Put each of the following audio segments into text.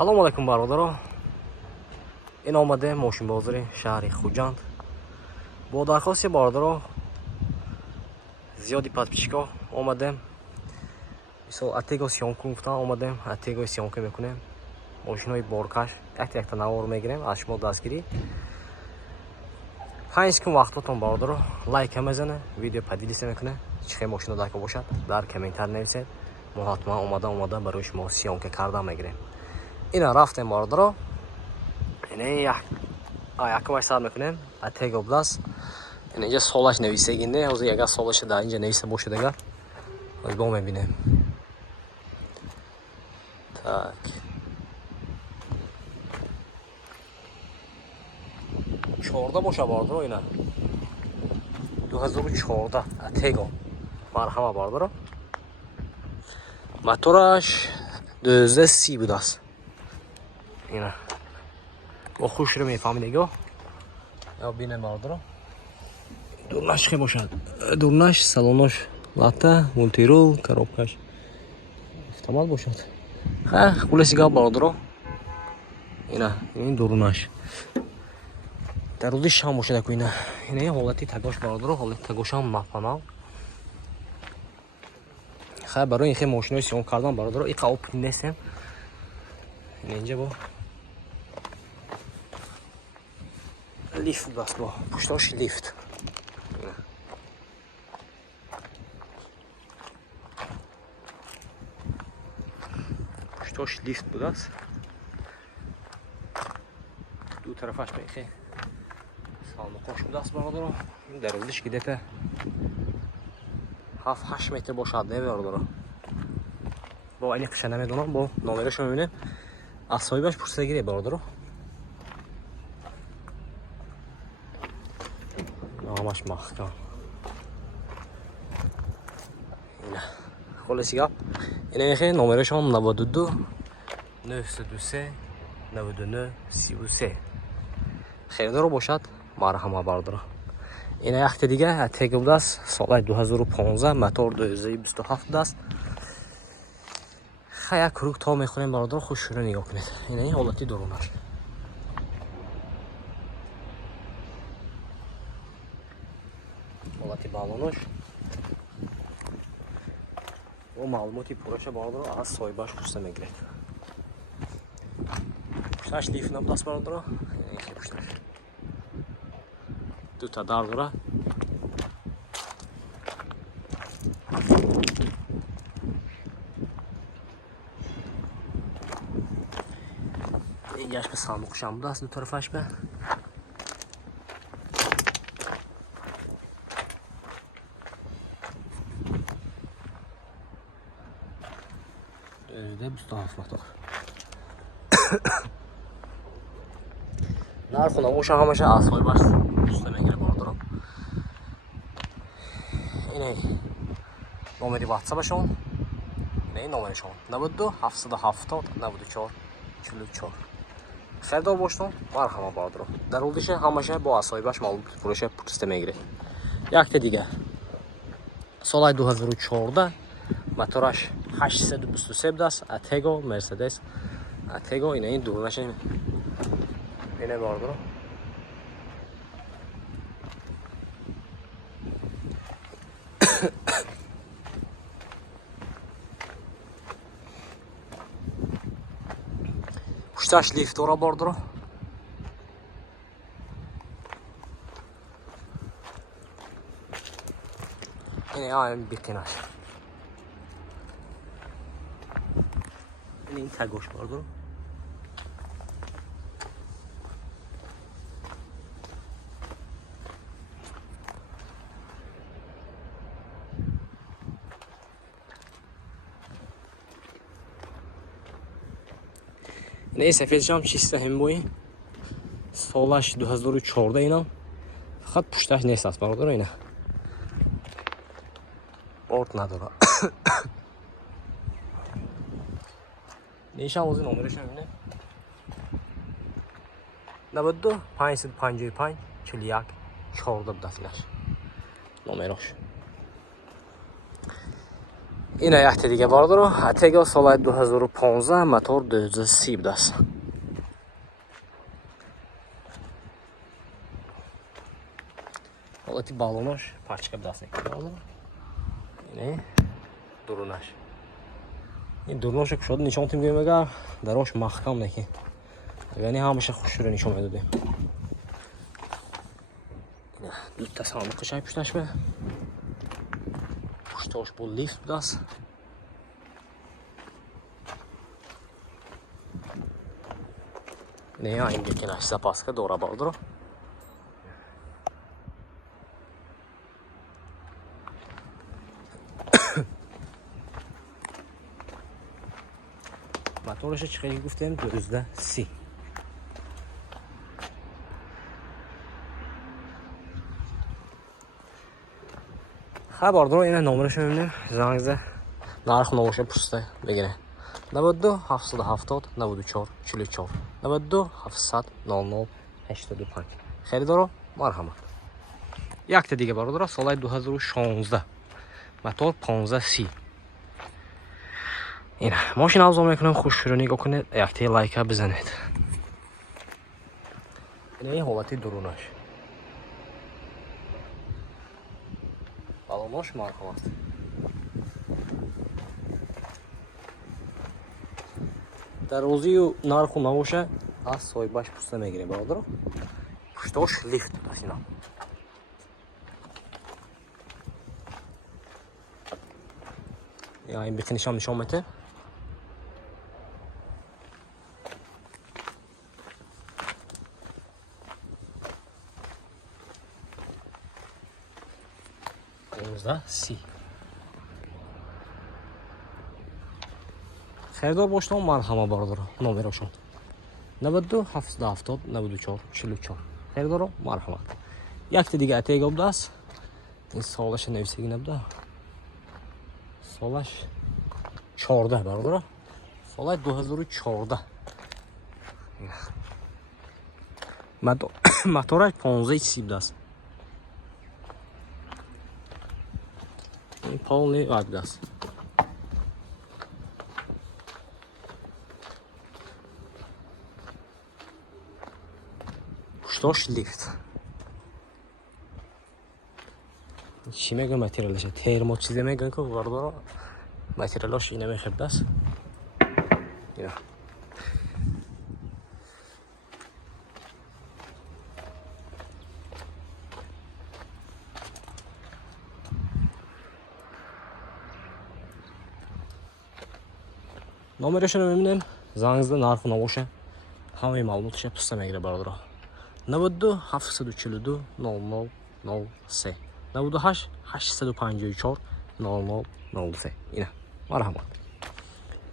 салом алайкум бародаро. ин омаде мошинбозори шаҳри Хуҷанд. бо дархости бародаро зиёди подписчикҳо омадем. мисол атего сиёмку гуфтан омадем, атего сиёмка мекунем. мошинҳои боркаш як-якта навор мегирем аз шумо дастгирӣ. 5 секунд вақтотон бародаро лайка мезане, видео падилиса мекуне. чӣ хел мошино дако бошад дар комментар нависед. мо ҳатман омада барои шумо сиёмка карда мегирем. ина рафтем бародаро. ина якумаш сар мекунем. атего блас. ина инҷа солаш нависегинде, ҳозир ягар солаш дар инҷа нависа бошад агар. ҳозир бо мебинем. Так. чорда боша бародаро ина. 2014 атего. марҳама бародаро. мотораш 1230 будааст. ина. бо хушро мефаҳмидего. я бинем бародаро. дурнаш хе бошад. дурнаш, салонош лата, мультирул, коробкаш автомат бошад. ха, хулоси гап бародаро. ина, ин дурнаш. дар рӯзи шам бошад ку ина. ина ҳолати тагош бародаро, ҳолати тагошам мафҳамам. ха, барои ин хе мошинои сиём кардан бародаро, ин қавоб нестем. ина инҷа бо лифт баст, бо пуштош лифт. пуштош лифт будааст. ду тарафаш мехе салмоқон шудааст бародаро. ин дарозиш гидека 7-8 метр бошад, не бародаро. бо айни қиша намедонам, бо номерошо мебинем. аз соҳибаш пурсида гиред бародаро. ҳамаш маҳкам. ина холеси гап. ина мехе номерошон 92 923 99 33. херидоро бошад марҳама бародаро. ина якта дига атего будааст. соли 2015, мотор 2027 будааст. ха, як круг то мехонем бародаро, худ шуро нигоҳ кунед. ина ин ҳолати дурунаш. ҳолати балонош. бо маълумоти пурраша бародаро аз соҳибаш пурса мегиред. пушташ лифт набудааст бародаро. ин пушташ дута дар дора. инҷаш ба салмоқшам будааст ду тарафаш ба. нарху намоша ҳамаша аз соҳибаш пурса мегирад бародаро. ина номери ватсапашон. ина номеришон 92 770 94 44. херидор боштон марҳама бародаро. дар рӯзиша ҳамаша бо аз соҳибаш маълумоти пурраша пурсида мегиред. якта дига соли 2014, мотораш 823 будааст. атего мерседес атего. ина ин дурнаша ина бародаро. пушташ лифт дора бародаро. ина биқинаш. ина ин тагош бародаро. ин сафедшам чиста ҳембои солаш 2014 инам. фақат пушташ нест аст бародаро. ина борт надора. нишан ҳозир номерошо мебинем. 92 555 41 14 будааст инаш номерош. اینا یه دیگه باردارو اتگا سال 2015 موتور 2030 بوده است. حالتی بالونش پارچه بوده است باردارو. اینه درونش. این درونش که شد نشون میدیم اگر دروش محکم نکی. یعنی همیشه خوش رو نشون میدادیم. اینا دو تا ساندویچ پشتش به. پشتش با لیفت بوده است. نه این دیگه نش سپاس که دورا باردارو. موتورش چقدر گفتیم 1230. خبر دارو اینا نمرش میبینیم زنگ نرخ نوشه پسته بگیره 92 770 94 44 92 700 00 85 خریدارو مرحمت. یک تا دیگه برادر سال 2016 موتور 1530. اینا ماشین ارزان میکنم خوش رو نگاه کنید یک تا لایک بزنید. این حالتی درونش بالونش مرحمت. در روزی و نرخ و نوشه از سایباش پسته میگیریم برادر. پشتاش لیفت است اینا. یا این بکنیشم نشان میده. سی خیردار باشتم مرحمت برادر نمرشون 92 770 94 44 خیردار مرحمت. یک تا دیگه اتیگا بوده است. این سالش نویسیگی نبوده. سالش 14 برادر. سال 2014 موتورش 1530 بوده است. این پالی بوده است. پشتاش لیفت. چی میگه متریالش ترمو چیزی میگن که برادر متریالش اینه میخواد است. اینا نمرش رو میبینیم زنگ زده نرخ نوشه همه معلوماتش پسته میگیره برادر. 92 742 00 03 98 854 00 03 اینا مرحمت.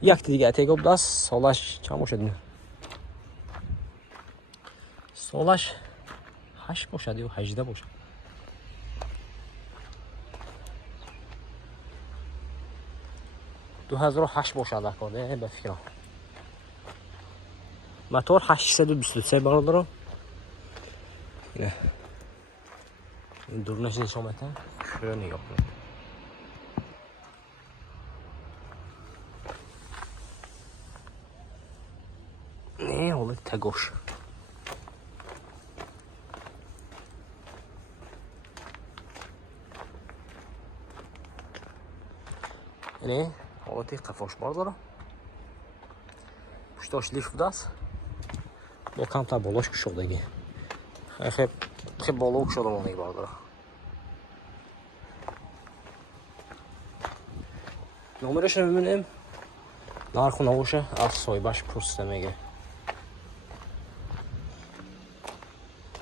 یک دیگه اتیگا بوده است. سالش چند باشد اینه؟ سالش 8 باشد یا 18 باشد. دو 2008 باشد اکاده به فکرم. موتور 823 برادر. اینه این درونش نشون میده. شروع نگاه کنید. نه حالا تگوش اینه حالتی قفاش بارداره. پشتاش لیف بوده است. با کمتر بالاش کشودگی. خیلی بالا کشوده مانگی بارداره. نمرش رو میبینیم. نرخ و نوشه از سایباش پسته میگه.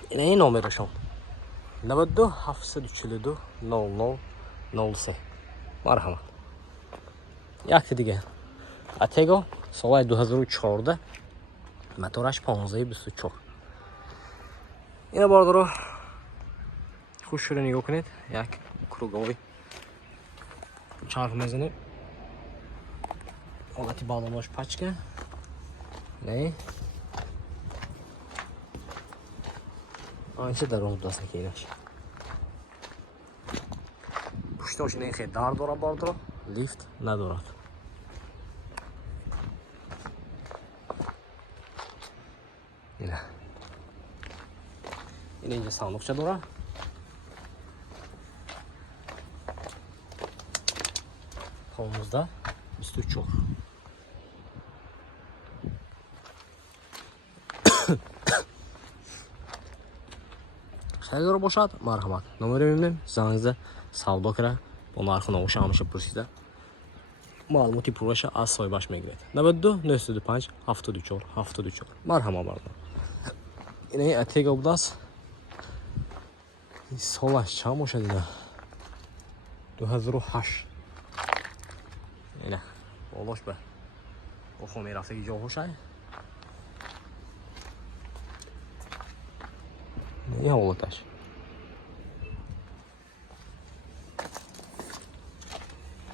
این نمرشون 92 742 00 03 مرحمت. یک دیگه اتیگا سال 2014 موتورش 1524. اینا باردارو خوش رو نگاه کنید. یک کروگاوی چرخ میزنه. حالتی بالوناش پچکه. نه آنچه در اون دست که اینش پشتاش نه خیلی دار داره باردارو. لیفت ندارد. اینه اینجا صندوقچه داره. پاموزده 24 خریدار باشد مرحمت. نمره میبینیم زنگزده سودا کرده با نرخ نوش همیشه پرسیده معلوماتی پروش از صاحبش میگیرد. 92 925 74 74 مرحمت بردار. اینه اتیگا بوده است. این سالش چند باشد؟ اینه 2008. اینه بالاش به بخون میرفته که جا خوشه. این حالتش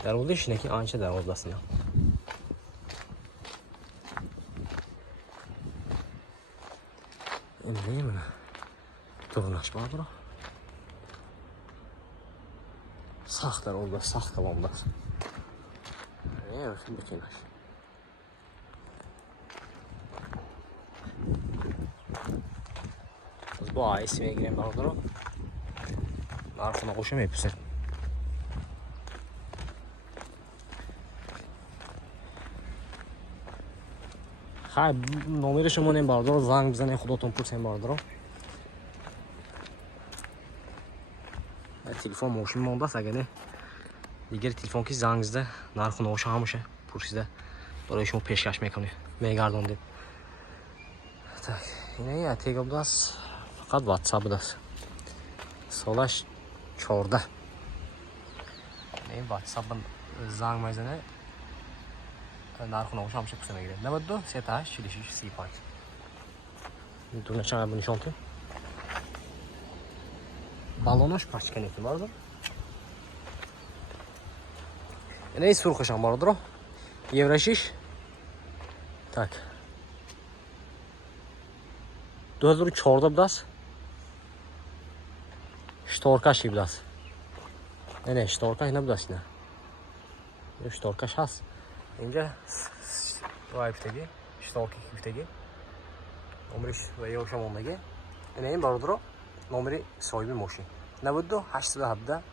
دروازش اینه که آنچه دروازه است. این نمیمونه دورنش برداره. سخت دروازه، سخت کلام است. این خیلی بکنش با آیسی میگیریم برداره. نرخ نقوشه میپسه. خب نمره شما نیم بردار زنگ بزنید خودتون پرسین بردار. تلفن ماشین مونده است. اگه نه دیگر تلفن کی زنگ زده نرخ نوش همشه پرسیده برای شما پیشکش میکنه میگردوندیم. так اینه اتیگا بود است. فقط واتساپ بود است. سالش 14. این واتساپ زنگ میزنه نرخ نوش همشه پس میگیره. 92 38 46 35 میتونه چند نشون تو بالونش پاچ کنید بردار. اینه سرخش هم بردار. یورو 6 так 2014 بود است. شتارکش بود است. نه شتارکش نبود است. نه شتارکش هست. اینجا وایفتگی شتارکی گفتگی نمرش و یا شماندگی. این بردار نمره صاحب ماشین 92 817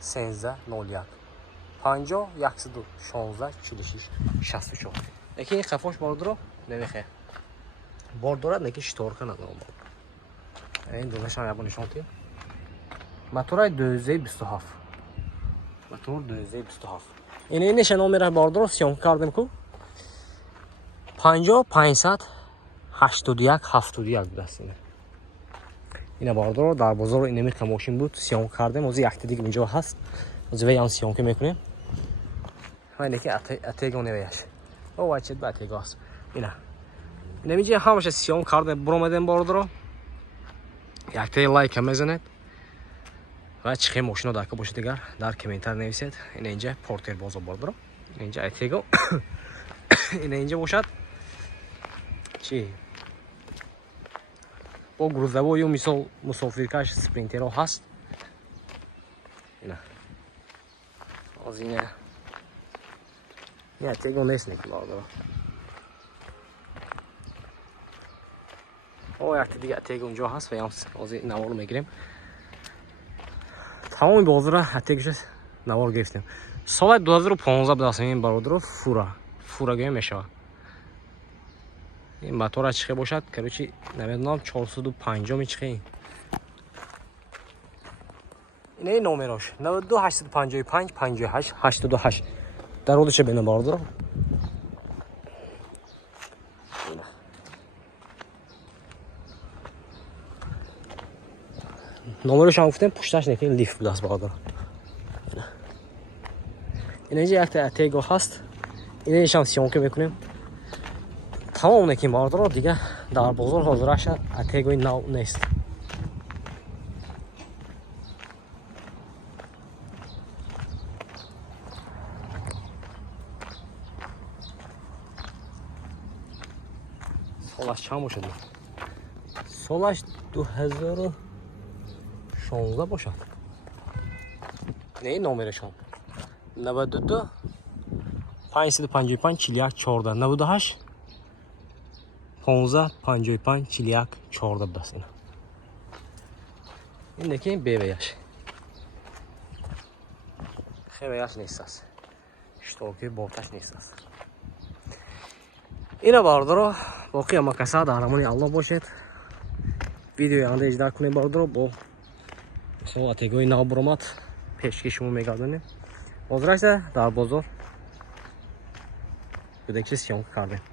13 01 50 116 46 64. یکی این خفاش بردار نمیخه بردارد نکی شتارکه ندارم. این دونشان یابو نشانتی موتور 2027 موتور 2027. این نشان نمره بردار سیون کردم کو 50 500 81 71 بود است. اینا بردار در بازار این نمی ماشین بود سیون کردم. از یک دیگه اینجا هست از وی آن سیون که میکنیم. اینه که اتیگا نویش او وچت با اتیگاست. اینا نمیشه همش سیون کردم برامدن بردار یک تا لایک میزنید و چه ماشینا داکه باشه دیگر در کامنتر نویسید. این اینجا پورتر بازار بردار. اینجا اتیگا این اینجا باشد چی با گروزبو یا مثال مسافرکش سپرینتر هست. اینا از اینه نه اتیگا نیست نیک بردار. او یک دیگه اتیگا اونجا هست و یا از این نوار میگیریم. تمام بازار اتیگش نوار گرفتیم. سال 2015 بود است. این برادر فورا گیم میشه. این موتور چه باشد کروچی نمیدونم 450 میچخه. این نمرش 92 855 58 88 در حدود چه بین بردار. نمرش هم گفتم پشتش نکنه لیفت بود است بردار. این اینجا یک تا اتیگا هست. این نشان سیون که میکنیم تمام نکنیم بردار دیگه در بازار حاضرش اتیگای نو نیست. سالش چند باشد؟ سالش 2016 باشد. نه این نمرشان 92 555 41 14 98 15 55 41 14 budasi. Endi keyin beva yaş. Xeva yaş neysiz? Ishtoki botash neysiz? Ina bordoro, boqiy makasa daramoni Allah boshad. Video yanında icra کنید bordoro bo. Sonra ategoy nabromat peşkeşimi megadane. Ozraşda dar bozor. Budekçe siyonka kardem.